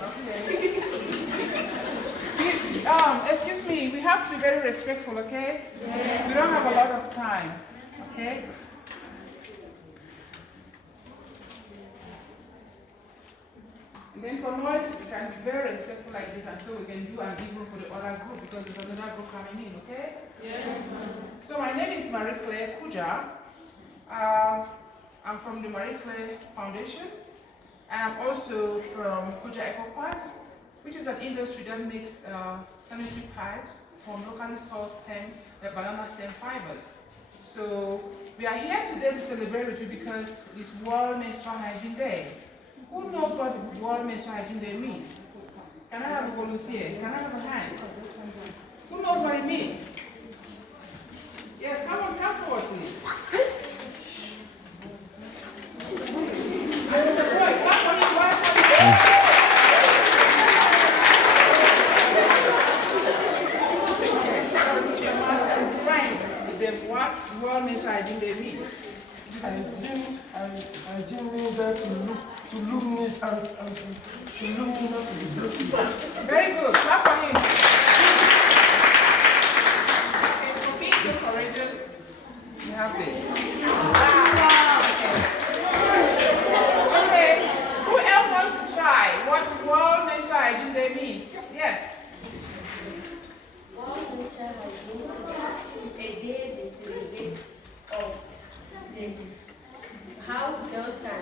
Okay. Excuse me, we have to be very respectful, okay? Yes. We don't have a lot of time, okay? And then for noise, we can be very respectful like this, and so we can do an evening for the other group because there's another group coming in, okay? Yes. So my name is Marie-Claire Kuja. I'm from the Marie-Claire Foundation, and I'm also from Kuja Eco Parts, which is an industry that makes sanitary pads from locally sourced the banana stem fibers. So we are here today to celebrate with you because it's World Menstrual Hygiene Day. Who knows what World Menstrual Hygiene Day means? Can I have a volunteer? Can I have a hand? Who knows what it means? Yes, come forward, please. And Mr. Boy, clap for him, why what World Menstrual Hygiene Day means? Hygiene means that to look neat and to look neat and to be dirty. Very good. Clap for him. Okay, for being so courageous, you have this. Wow. Okay. Who else wants to try what World Menstrual Hygiene Day means? Yes. World Menstrual Hygiene is a day they celebrate of how girls can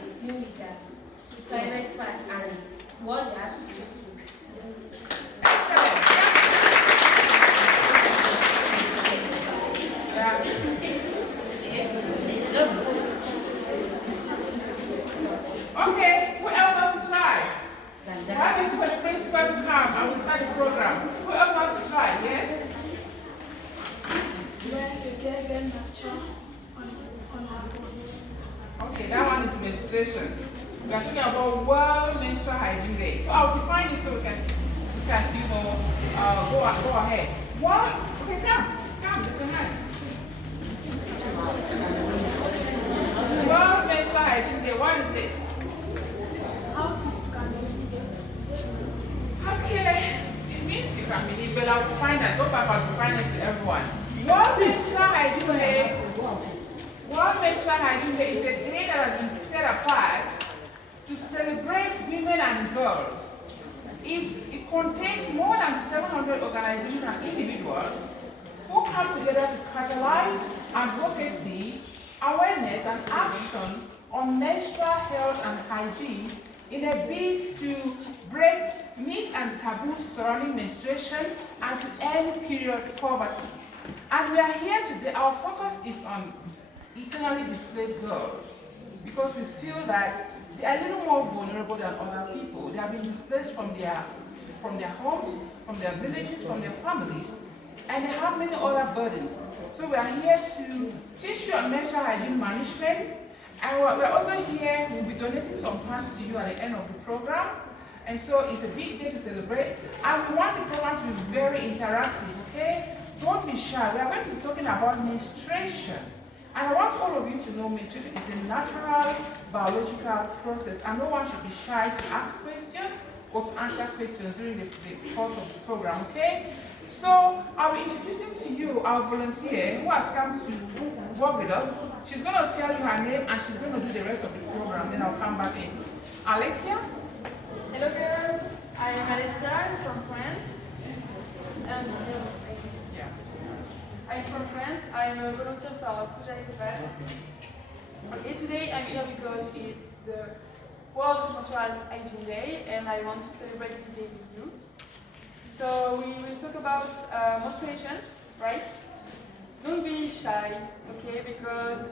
be clean with their private parts and what they are supposed to do. Excellent. Okay, who else wants to try? Why don't you put the principal to come and we start the program? Who else wants to try? Yes? Okay, that one is menstruation. We are talking about World Menstrual Hygiene Day. So I'll define it so we can go ahead. Okay, come, listen hand. World Menstrual Hygiene Day, what is it? Okay, it means you can believe, but I'll define that. Go back, I'll define it to everyone. World Menstrual Hygiene Day. World Menstrual Hygiene Day is a day that has been set apart to celebrate women and girls. It contains more than 700 organizations and individuals who come together to catalyze advocacy, awareness, and action on menstrual health and hygiene in a bid to break myths and taboos surrounding menstruation and to end period poverty. And we are here today, our focus is on internally displaced girls because we feel that they are a little more vulnerable than other people. They have been displaced from their homes, from their villages, from their families, and they have many other burdens. So we are here to teach you on menstrual hygiene management, and we're also here, we'll be donating some funds to you at the end of the program. And so it's a big day to celebrate, and we want the program to be very interactive, okay? Don't be shy. We are going to be talking about menstruation. And I want all of you to know menstruation is a natural biological process, and no one should be shy to ask questions or to answer questions during the course of the program, okay? So I'll be introducing to you our volunteer who has come to work with us. She's going to tell you her name and she's going to do the rest of the program, then I'll come back in. Alexia? Hello girls, I am Alexia, I'm from France. I'm from France, I'm a volunteer for Kuja Eco Parts. Okay, today I'm here because it's the World Menstrual Hygiene Day and I want to celebrate this day with you. So we will talk about menstruation, right? Don't be shy, okay, because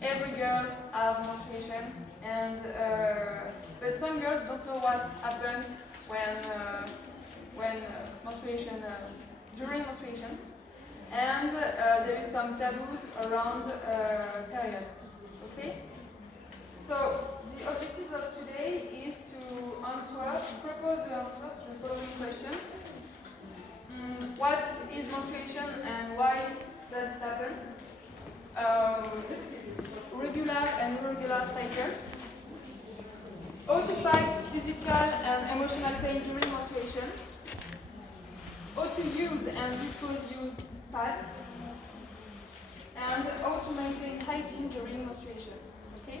every girl has menstruation, and but some girls don't know what happens when menstruation, during menstruation. And there is some taboos around period. Okay? So the objective of today is to propose the answer to the following questions. What is menstruation and why does it happen? Regular and irregular cycles. How to fight physical and emotional pain during menstruation. How to use and dispose used pads. And how to maintain hygiene during menstruation. Okay?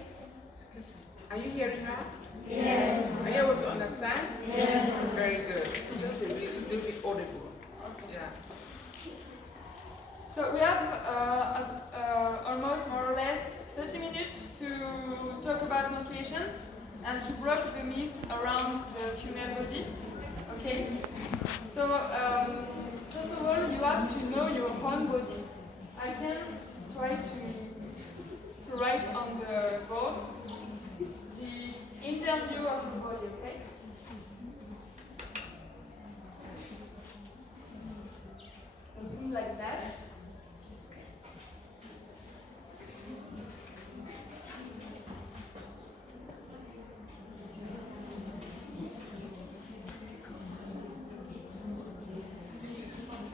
Excuse me. Are you hearing her? Yes. Are you able to understand? Yes. Very good. Just a little bit audible. Yeah. So we have almost more or less 30 minutes to talk about menstruation and to break the myth around the female body. Okay? So first of all, you have to know your own body. I can try to write on the board the interview of the body, okay? Something like that.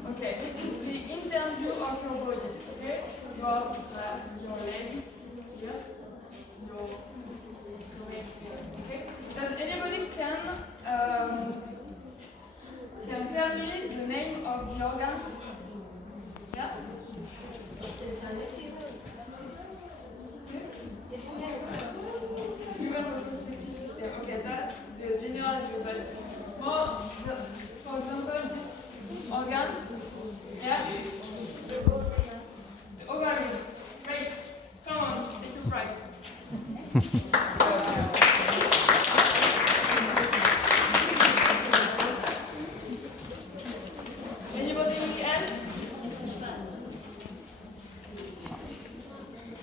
Okay, it is the interview of your body. Okay, you have your leg here, your leg here. Okay. Does anybody can tell me the name of the organs? Yeah. Human reproductive system. Okay, that's the general view, but more, for example, this organ. Yeah? The ovaries. The ovaries. Great. Come on, take your prize. Anybody else?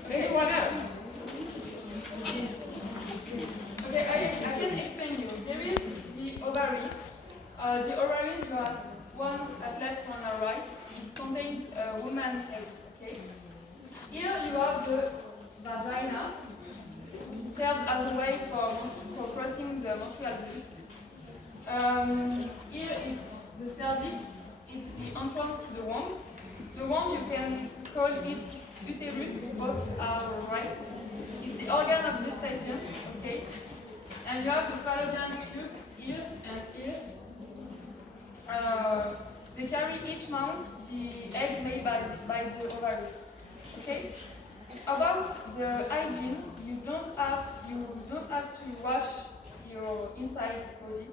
Anyone else? Okay, I can explain you. There is the ovary. The ovaries, you have one at left, one at right. It contains a woman egg. Okay. Here you have the vagina. It serves as a way for crossing the menstrual fluid. Here is the cervix. It's the entrance to the womb. The womb, you can call it uterus, both are right. It's the organ of gestation. Okay. And you have the fallopian tube here and here. They carry each month the eggs made by the ovaries. Okay. About the hygiene, you don't have to wash your inside body.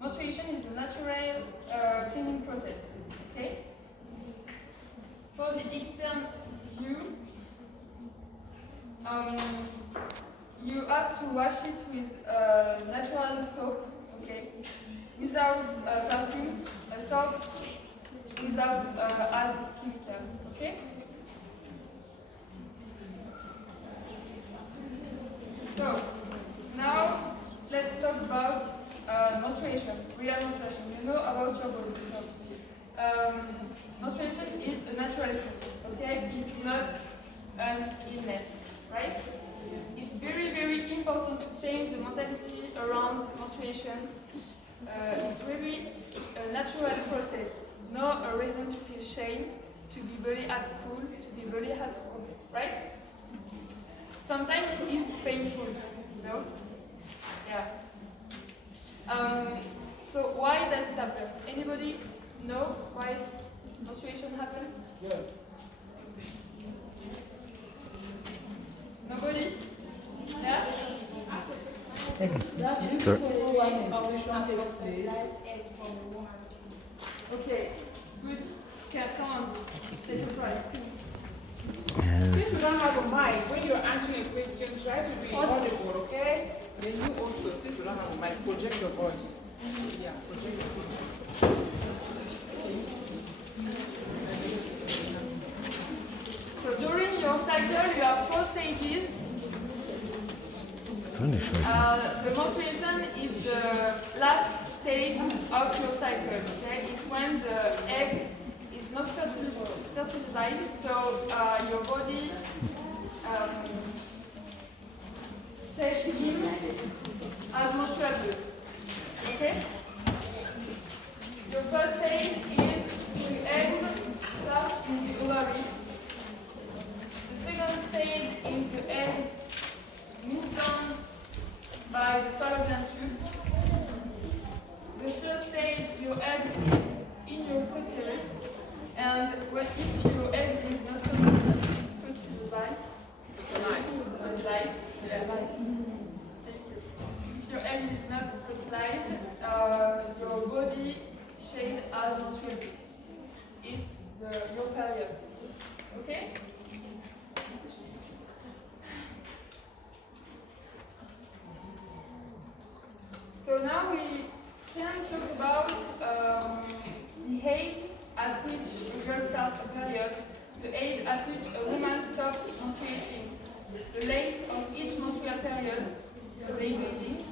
Menstruation is a natural cleaning process. Okay. For the external view, you have to wash it with natural soap. Okay. Without perfume, soap, without added chemical. Okay. So now let's talk about menstruation, real menstruation. You know about your body. So, menstruation is a natural thing. Okay, it's not an illness, right? It's very, very important to change the mentality around menstruation. It's really a natural process, not a reason to feel shame, to be bullied at school, to be bullied at home, right? Sometimes it's painful, no? Yeah. So why does it happen? Anybody know why menstruation happens? Yeah. Nobody? Yeah? Okay, good. Yeah, come on, take your prize too. Since you don't have a mic, when you're answering a question, try to be audible, okay? Then you also, since you don't have a mic, project your voice. Yeah, project your voice. So during your cycle, you have 4 stages. The menstruation is the last stage of your cycle. Okay? It's when the egg is not fertilized, so your body shapes in as menstrual blood. Okay? Your first stage is the egg starts in the ovary. The second stage is the egg by the fallopian tube. The first stage, your egg is in your uterus, and if your egg is not fertilized, yeah. Thank you. If your egg is not fertilized, your body shade as menstrual. It's your period. Okay? So now we can talk about the age at which a girl starts a period, the age at which a woman stops menstruating, the length of each menstrual period, the day bleeding,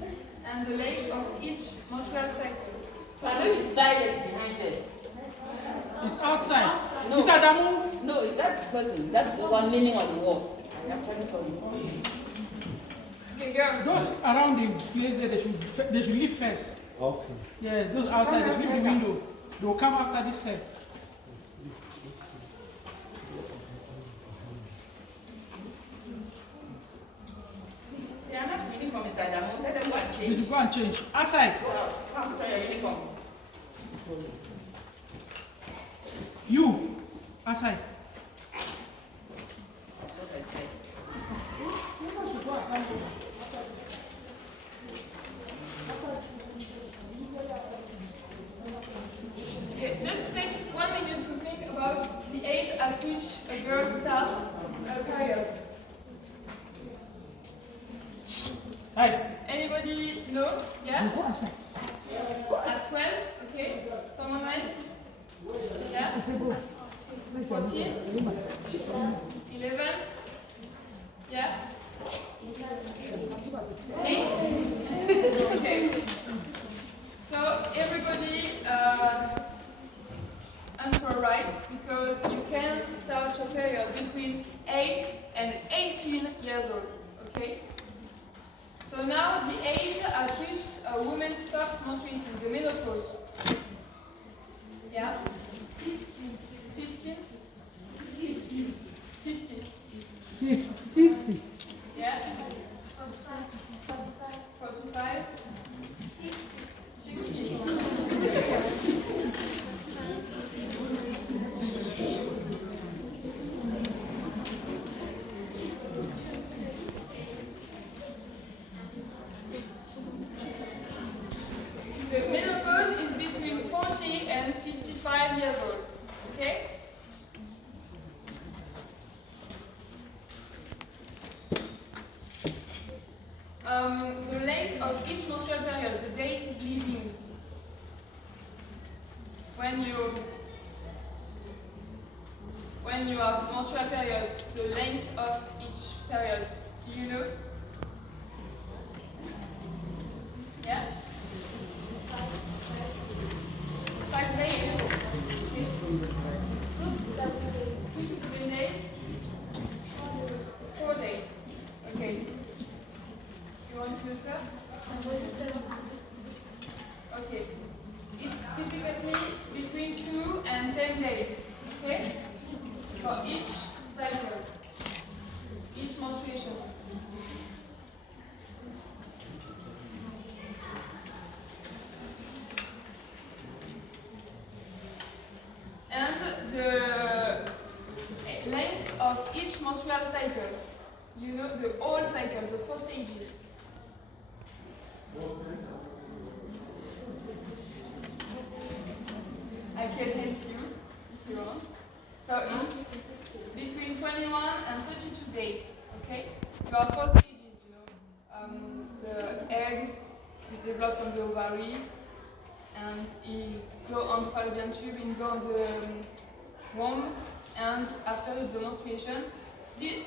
and the length of each menstrual cycle. So I know it's silence behind there. It's outside. No. Mr. Damu? No, it's that person, that one leaning on the wall. I actually saw him. Okay, girls. Those around the place there, they should leave first. Okay. Yes, those outside, they should leave the window. They will come after this set. They are not uniform, Mr. Adamu. Let them go and You change. should go and change. Outside. Go out. Come and put on your uniforms. You. Outside. That's what I said. Okay, just take 1 minute to think about the age at which a girl starts a period. Hi. Anybody know? Yeah? Go outside. At 12? Okay. Someone else? Yeah? 14? 11? Yeah? 8? Okay. So everybody answer right, because you can start your period between 8 and 18 years old. Okay? So now the age at which a woman stops menstruating, the menopause. Yeah? 15? 50? 50. Yeah? 45? 60? The menopause is between 40 and 55 years old. Okay? The length of each menstrual period, the days bleeding. When you have menstrual period, the length of each period, do you know? Yeah? 5 days. 2 to 7 days. 4 days. Okay. You want to answer? Okay. It's typically between 2 and 10 days. Okay? For each cycle, each menstruation. And the length of each menstrual cycle. You know, the whole cycle, the 4 stages. I can help you if you want. So it's between 21 and 32 days, okay? You have 4 stages, you know. The eggs develop on the ovary, and it go on the fallopian tube, it go on the womb, and after the menstruation.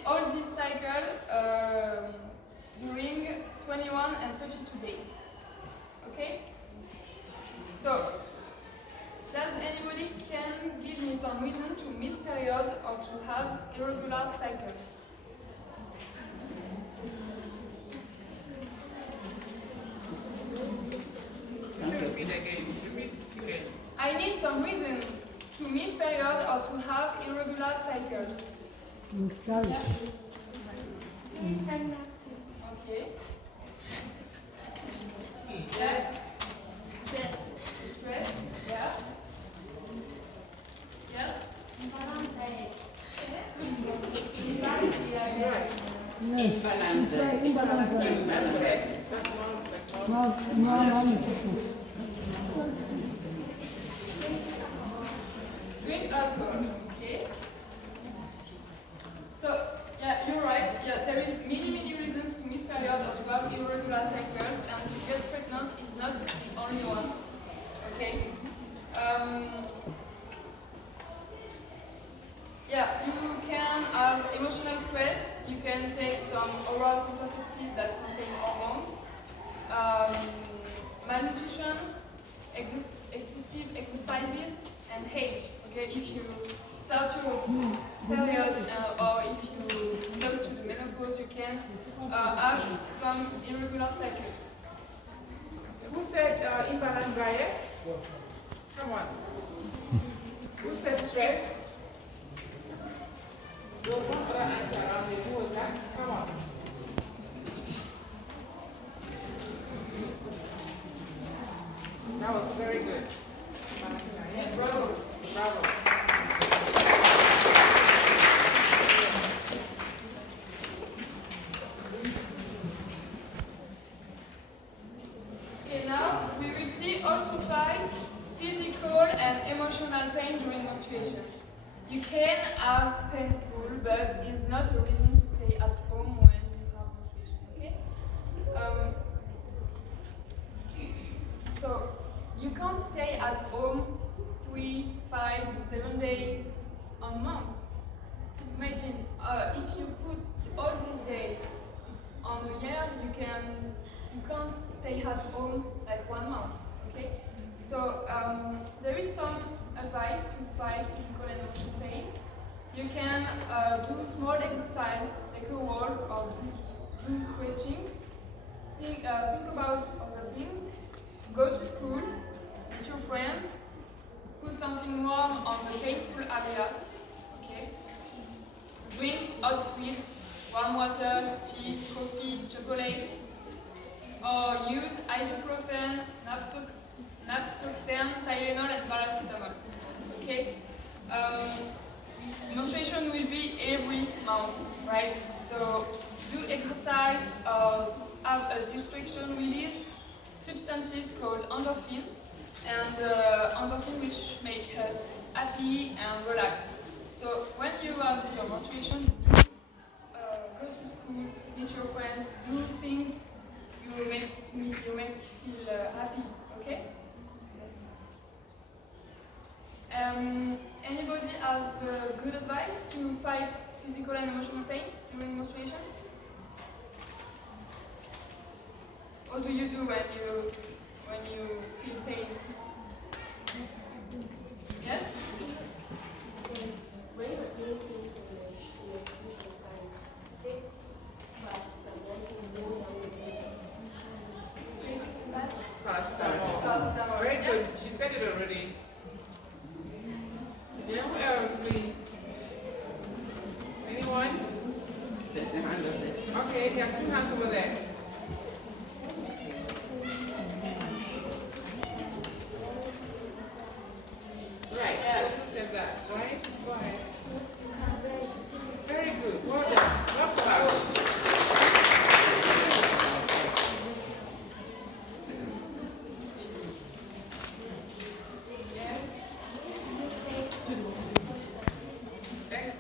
All this cycle during 21 and 32 days, okay? So, does anybody can give me some reason to miss period or to have irregular cycles? Can you repeat again? Repeat again. I need some reasons to miss period or to have irregular cycles. Miscarriage. Yeah. Okay. Drink alcohol, okay? So, yeah, you're right. Yeah, there is many reasons to miss period or to have irregular cycles, and to get pregnant is not the only one, okay? Yeah, you can have emotional stress. You can take some oral contraceptives that contain hormones, malnutrition, excessive exercises, and age. Okay, if you start your period or if you close to the menopause, you can have some irregular cycles. Who said imbalance diet? Come on. Who said stress? There was one other answer around it. Who was that? Come on. That was very good. Yeah, bravo. Bravo. Okay, now we will see how to fight physical and emotional pain during menstruation. You can have painful, but it's not a reason to stay at home when you have menstruation, okay? So, you can't stay at home 3, 5, 7 days a month. Imagine if you put all these days on a year, you can't stay at home like 1 month, okay? So there is some advice to fight physical and emotional pain. You can do small exercise, like a walk or do stretching. Think about other things. Go to school, meet your friends, put something warm on the painful area, okay? Drink hot food, warm water, tea, coffee, chocolate, or use ibuprofen, naproxen, Tylenol, and paracetamol. Okay. Menstruation will be every month, right? So do exercise, have a distraction release substances called endorphin, and endorphin which make us happy and relaxed. So when you have your menstruation, do go to school, meet your friends, do things you make feel happy. Okay. Anybody have good advice to fight physical and emotional pain during menstruation? What do you do when you feel pain? Yes? When you're feeling pain from your menstruation time, take paracetamol to bring down the pain. Paracetamol. Very good. She said it already. Yeah, who else, please? Anyone? There's a hand up there. Okay, there are 2 hands over there. Right, she also said that, right? Go ahead. Very good. Well done. Well done.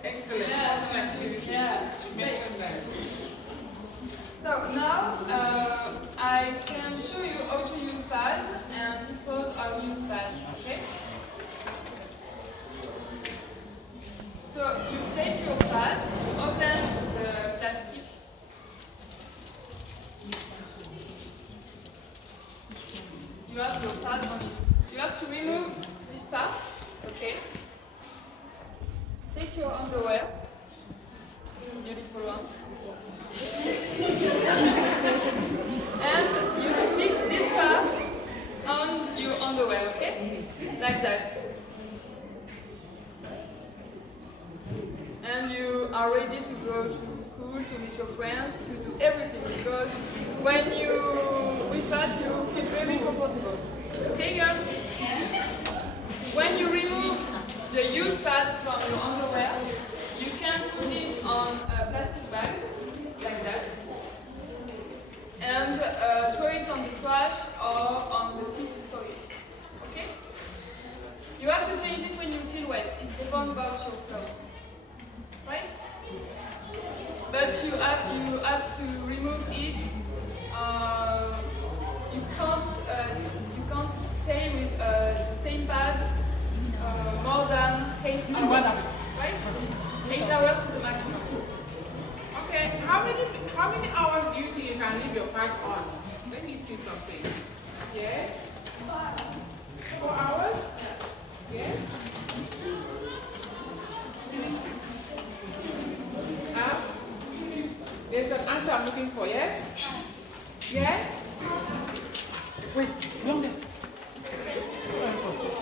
Excellent. Yeah. Awesome activity. Yeah. She mentioned that. So now I can show you how to use pads and dispose of used pads. Okay. So you take your pads, you open the plastic. You have your pads on it. You have to remove this part. Okay. Take your underwear. Beautiful one. And you stick this part on your underwear, okay? Like that. And you are ready to go to school, to meet your friends, to do everything, because when you with that you feel very comfortable. Okay, girls? When you remove the used pad from your underwear, you can put it on a plastic bag, like that. 8 hours, right? 8 hours is the maximum. Okay, how many hours do you think you can leave your pads on? Let me see something. Yes? 4 hours? Yes? There's an answer I'm looking for, yes? Yes? Wait, long there.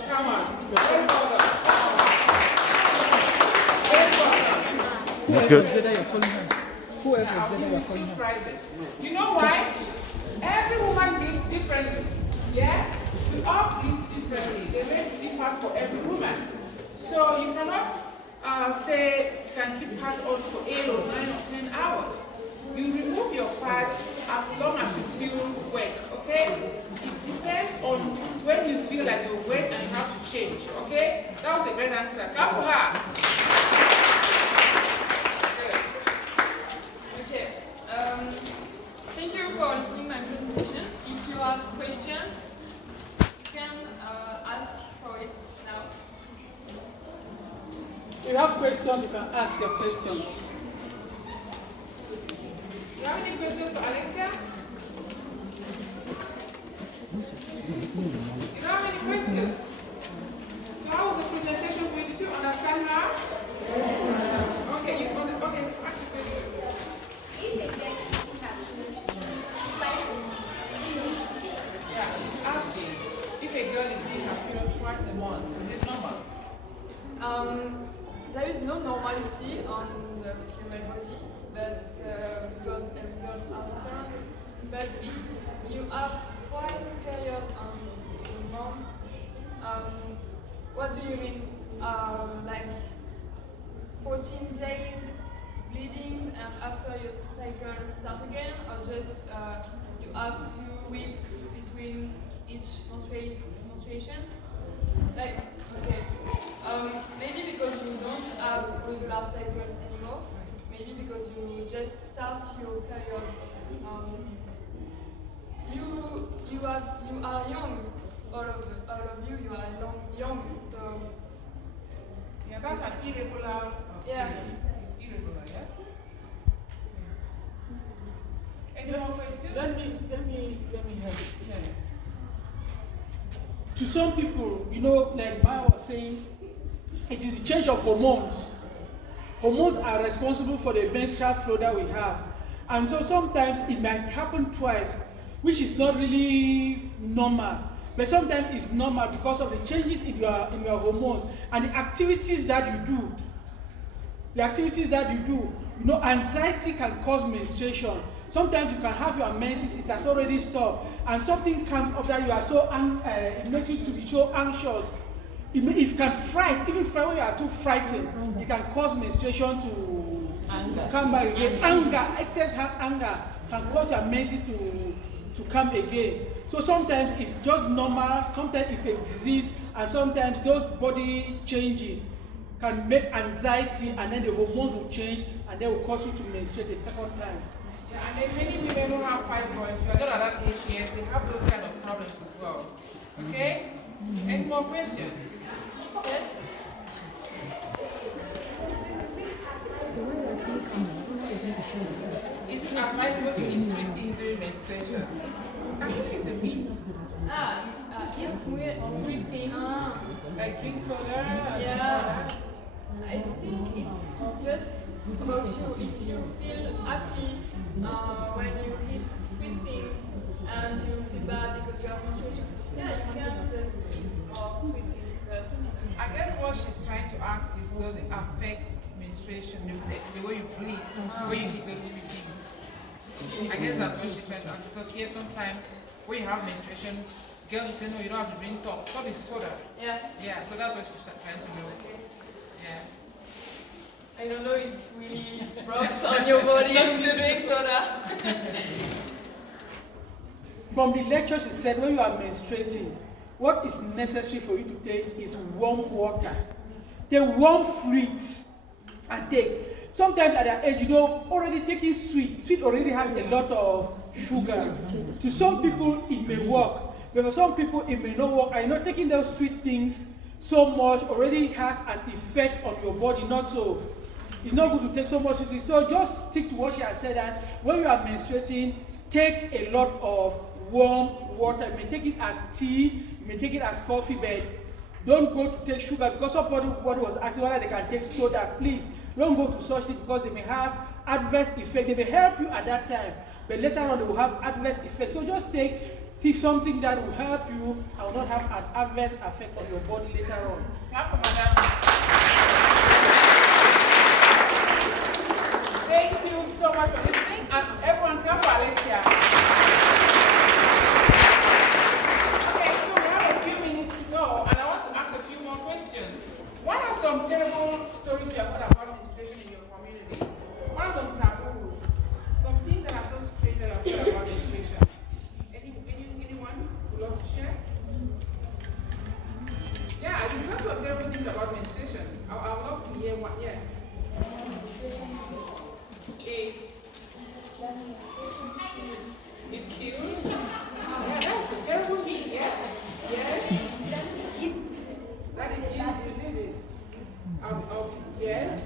Come on. Very well done. Very well done. Who else was there that you're calling her? Who else was I'll there give that you're you calling 2 her? prizes. You know why? Every woman bleeds differently. Yeah? We all bleed differently. The rate differs for every woman. So you cannot say you can keep pads on for 8 or 9 or 10 hours. You remove your pads as long as you feel wet, okay? It depends on when you feel like you're wet and you have to change, okay? That was a great answer. Clap for her. Good. Okay. Thank you for listening to my presentation. If you have questions, you can ask for it now. If you have questions, you can ask your questions. Do you have any questions for Alexia? You don't have any questions? So how was the presentation for you? Did you understand her? Yes. Okay, okay, ask the question. Yeah, she's asking if a girl is seeing her period twice a month, is it normal? There is no normality on the female body, but because every girl are different. But if you have twice period on a month, what do you mean? Like 14 days bleeding and after your cycle start again, or just you have 2 weeks between each menstruation? Like, okay, maybe because you don't have regular cycles anymore, maybe because you just start your period. You are young, all of you are young, so Yeah, that's an irregular. yeah. It's irregular, yeah? Any more questions? Let me help. Yes. To some people, you know, like Maya was saying, it is the change of hormones. Hormones are responsible for the menstrual flow that we have. And so sometimes it might happen twice, which is not really normal. But sometimes it's normal because of the changes in your hormones and the activities that you do. The activities that you do. You know, anxiety can cause menstruation. Sometimes you can have your menses, it has already stopped, and something comes up that you are so it makes you to be so anxious. It can frighten, even when you are too frightened, it can cause menstruation to come back again. Anger, excess anger can cause your menses to come again. So sometimes it's just normal, sometimes it's a disease, and sometimes those body changes can make anxiety, and then the hormones will change, and they will cause you to menstruate a second time. Yeah, and then many women who have fibroids, who are not at that age yet, they have those kind of problems as well. Okay? Any more questions? Yes. Is it advisable to eat sweet things during menstruation? I think it's a myth. Eat sweet things. Like drink soda? Yeah. I think it's just about you. If you feel happy when you eat sweet things and you feel bad because you have menstruation, yeah, you can just eat more sweet things. But I guess what she's trying to ask is, does it affect menstruation, the way you bleed, the way you eat those sweet things? I guess that's what she's trying to ask, because here sometimes when you have menstruation, girls will say, no, you don't have to drink top. Top is soda. yeah. Yeah, so that's what she's trying to do. Okay. Yes. I don't know if it really rocks on your body to drink soda. From the lecture, she said when you are menstruating, what is necessary for you to take is warm water. Take warm fluids and take. Sometimes at that age, you know, already taking sweet. Sweet already has a lot of sugar. To some people, it may work. But for some people, it may not work. I know taking those sweet things so much already has an effect on your body, not so. It's not good to take so much. So just stick to what she has said, that when you are menstruating, take a lot of warm water. You may take it as tea, you may take it as coffee, but don't go to take sugar, because somebody was asking whether they can take soda. Please don't go to such things, because they may have adverse effect. They may help you at that time, but later on they will have adverse effects. So just take something that will help you and will not have an adverse effect on your body later on. Thank you so much for listening, and everyone clap for Alexia. Okay, so we have a few minutes to go, and I want to ask a few more questions. What are some terrible stories you have heard about menstruation in your community? What are some taboos? Some things that are so strange that you have heard about menstruation? Anyone would love to share? Yeah, you've heard some terrible things about menstruation. I would love to hear one. Yeah. Is it kills? Yeah, that's a terrible thing. Yeah. Yes. That is diseases. Yes.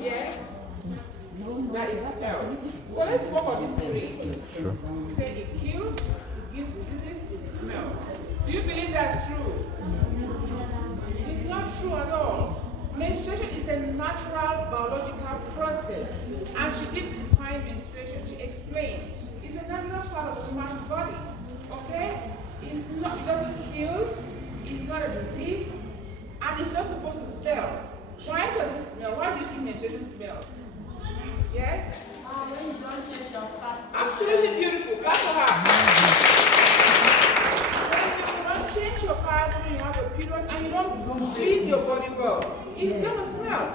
Yes. That is spelled. So let's work on this three. Sure. Say it kills, it gives diseases, it smells. Do you believe that's true? It's not true at all. Menstruation is a natural biological process, and she did define menstruation. She explained it's a natural part of the human's body. Okay? It doesn't kill, it's not a disease, and it's not supposed to smell. Why does it smell? Why do you think menstruation smells? Yes? When you don't change your pad. Absolutely beautiful. Clap for her. When you don't change your pads, when you have a period and you don't clean your body well, it's gonna smell.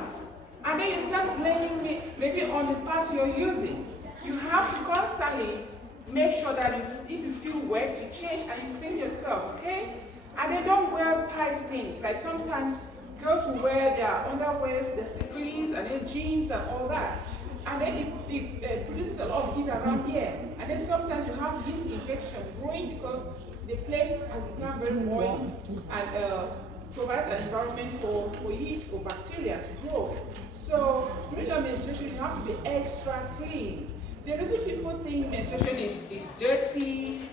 And then you start blaming me maybe on the pads you're using. You have to constantly make sure that if you feel wet, you change and you clean yourself, okay? And then don't wear tight things. Like sometimes girls will wear their underwears, their slippers, and their jeans and all that. And then it produces a lot of heat around here. And then sometimes you have yeast infection growing because the place has become very moist and provides an environment for yeast or bacteria to grow. So during your menstruation, you have to be extra clean. The reason people think menstruation is dirty,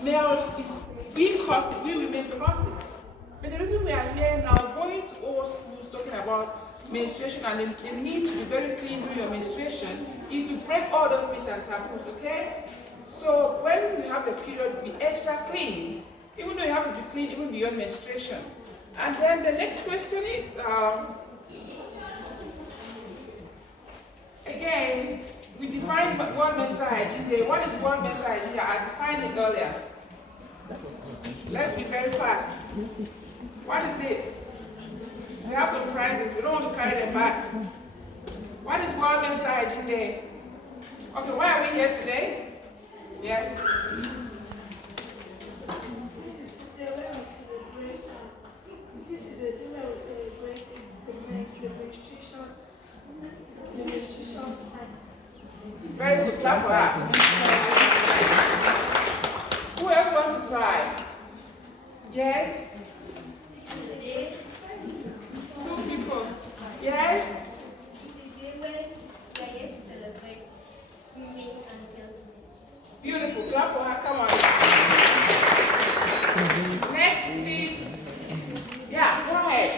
smells, is we cause it, we women cause it. But the reason we are here now, going to all schools talking about menstruation and the need to be very clean during your menstruation, is to break all those myths and taboos, okay? So when you have a period, be extra clean, even though you have to be clean even beyond menstruation. And then the next question is, again, we defined World Menstrual Hygiene Day. What is World Menstrual Hygiene Day? I defined it earlier. Let's be very fast. What is it? We have some prizes. We don't want to carry them back. What is World Menstrual Hygiene Day? Okay, why are we here today? Yes. This is a day where we celebrate the menstruation cycle. Very good. Clap for her. Who else wants to try? Yes? Two people. Yes? Beautiful. Clap for her. Come on. Next, please. Yeah, go ahead.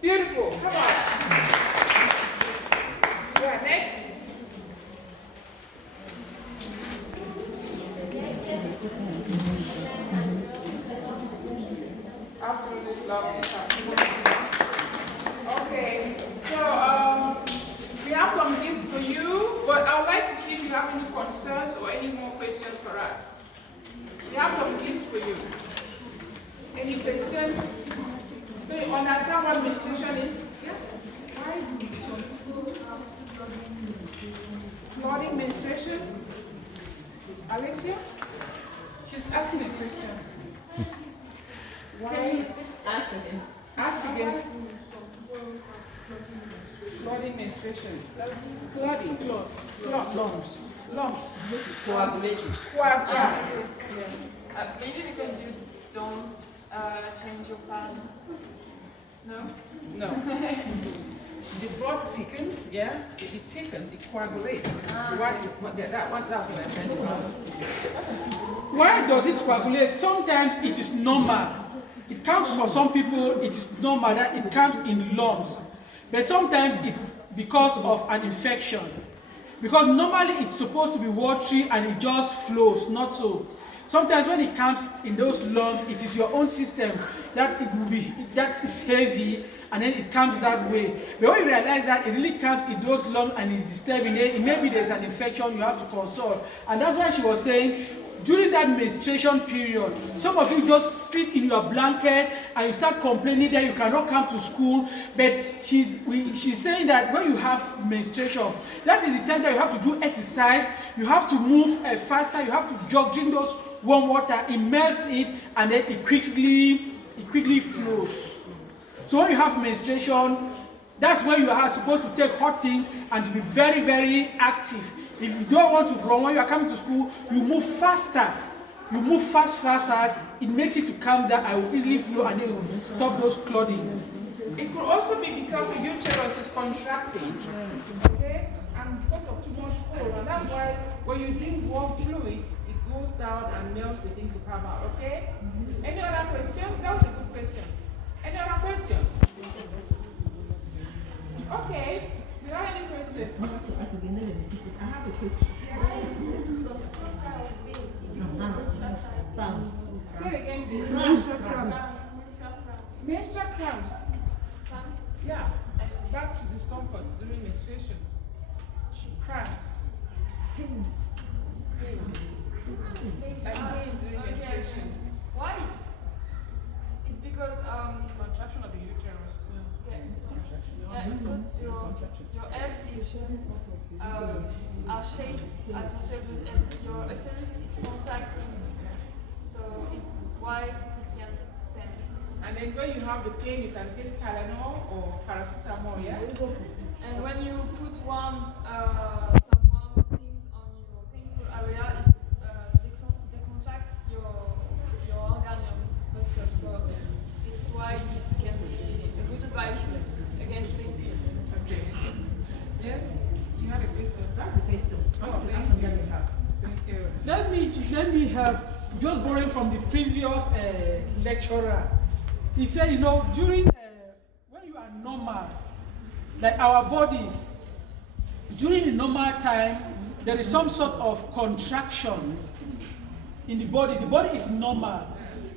Beautiful. Come on. Yeah, next. Absolutely lovely. Okay, so we have some gifts for you, but I would like to see if you have any concerns or any more questions for us. We have some gifts for you. Any questions? So you understand what menstruation is? Yes. Why do some people have clogging menstruation? Alexia? She's asking a question. Why? Ask again. Ask again. Clogging menstruation. Clogging. lumps. Coagulated. Maybe because you don't change your pads. No? No. The blood thickens, yeah? It thickens, it coagulates. That's what I'm trying to ask. Why does it coagulate? Sometimes it is normal. It comes for some people, it is normal that it comes in lumps. But sometimes it's because of an infection. Because normally it's supposed to be watery and it just flows, not so. Sometimes when it comes in those lumps, it is your own system that is heavy and then it comes that way. But when you realize that it really comes in those lumps and it's disturbing, maybe there's an infection, you have to consult. And that's why she was saying, during that menstruation period, some of you just sit in your blanket and you start complaining that you cannot come to school. But she's saying that when you have menstruation, that is the time that you have to do exercise, you have to move faster, you have to jog, drink those warm water, it melts it, and then it quickly flows. So when you have menstruation, that's when you are supposed to take hot things and to be very, very active. If you don't want to run, when you are coming to school, you move faster. You move fast. It makes it to calm down and will easily flow and then it will stop those clottings. It could also be because the uterus is contracting, okay? And because of too much cold. And that's why when you drink warm fluids, it goes down and melts the thing to come out, okay? Any other questions? That was a good question. Any other questions? Okay. Do you have any questions? I have a question. Say it again, please. Menstrual cramps. Yeah. Back to discomfort during menstruation. Cramps. Pains. Like pains during menstruation. Why? It's because Contraction of the uterus. because your eggs are shaped as menstruation and your uterus is contracting, so it's why it can pain. And then when you have the pain, you can take Tylenol or paracetamol, yeah? And when you put some warm things on your painful area, it decontract your organ, your muscle. So it's why it can be a good advice against pain. Okay. Yes? You had a question? That's the question. Oh, thank you. Thank you. Let me have, just borrowing from the previous lecturer. He said, during, when you are normal, like our bodies, during the normal time, there is some sort of contraction in the body. The body is normal,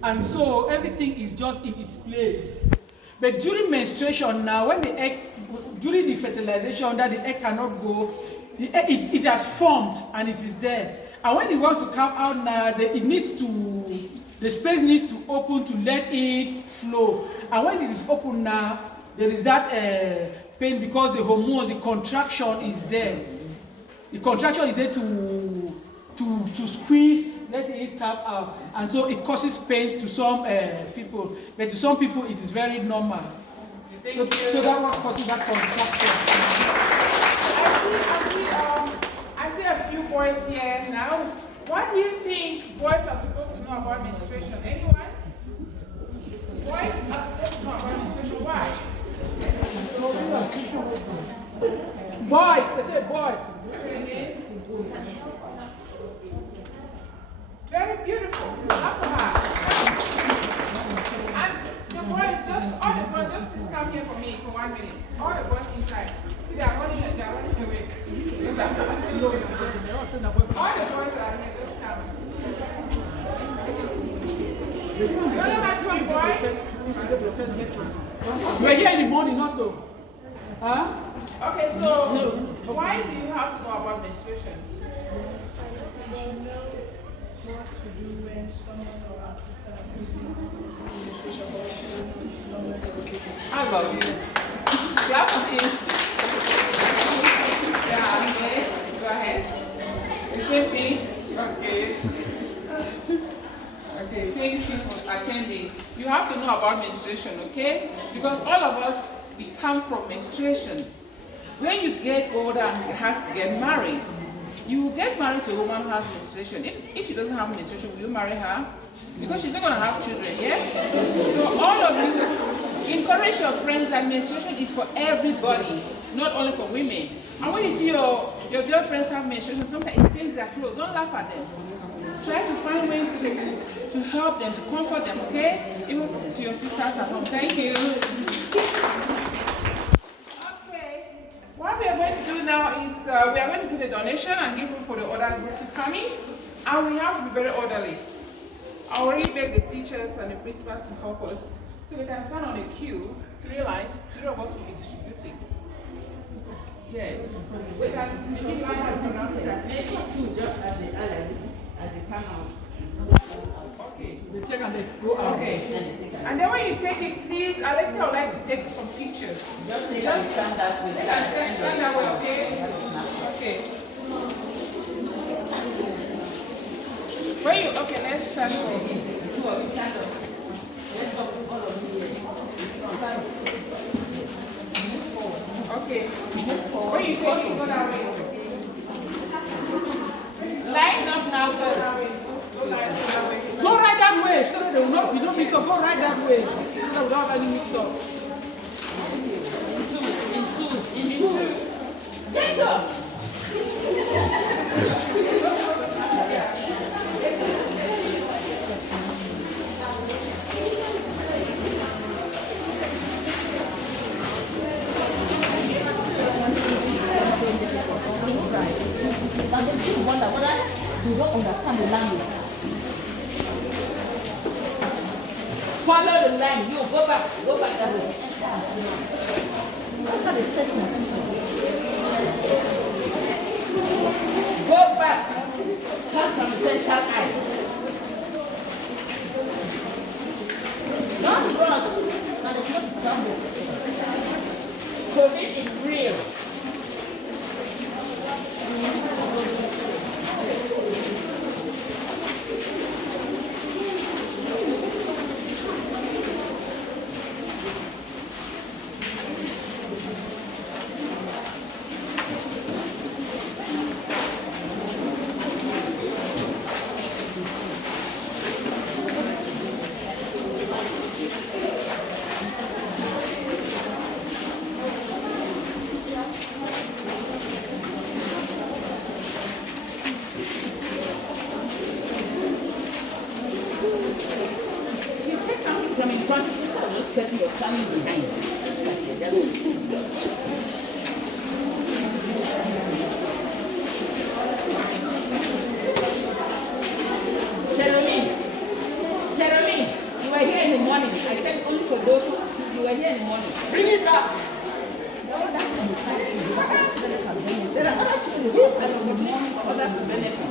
and so everything is just in its place. But during menstruation now, when the egg, during the fertilization that the egg cannot go, it has formed and it is there. And when it wants to come out now, the space needs to open to let it flow. And when it is open now, there is that pain because the hormones, the contraction is there. The contraction is there to squeeze, let it come out. And so it causes pains to some people. But to some people, it is very normal. So that what causes that contraction. I see a few boys here now. What do you think boys are supposed to know about menstruation? Anyone? Boys are supposed to know about menstruation. Why? Boys, they say boys. Very beautiful. After her. And the boys, all the boys, just come here for me for 1 minute. All the boys inside. See, they're running away. All the boys are here, just come. You don't have 20 boys? We're here in the morning, not so. Huh? Okay, so why do you have to know about menstruation? What to do when someone or our sister I love you. Clap for him. Yeah, okay. Go ahead. The same thing? Okay. Okay, thank you for attending. You have to know about menstruation, okay? Because all of us, we come from menstruation. When you get older and has to get married, You will get married to a woman who has menstruation. If she doesn't have menstruation, will you marry her? Because she's not going to have children, yeah? So all of you, encourage your friends that menstruation is for everybody, not only for women. And when you see your girlfriends have menstruation, sometimes it stains their clothes. Don't laugh at them. Try to find ways to help them, to comfort them, okay? Even to your sisters at home. Thank you. What we are going to do now is we are going to do the donation and give room for the others which is coming, and we have to be very orderly. I already begged the teachers and the principals to help us so they can stand on a queue, 3 lines, 3 of us will be distributing. Yes. We can distribute lines. Maybe 2 just as they come out. Okay. They take and they go out. Okay. And then when you take it, please, Alexia would like to take some pictures. Just take and stand that way. Stand that way, okay? Okay. When you, okay, let's start. 2 of you stand up. Let's go all of you here. Okay. When you take it, go that way. Line up now first. Go right that way so that they will not, you don't mix up. Go right that way so that we don't have any mix up. In twos. Get up. You don't understand the language. Follow the line. You go back that way. Go back. Come from the central eye. Don't rush. And it's not trouble. COVID is real. Because you're coming behind. Jeremy, you were here in the morning. I said only for those who were here in the morning. Bring it back. There are other people who are in the morning for others to benefit.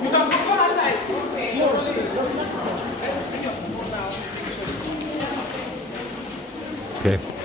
You can go outside. Okay. Okay.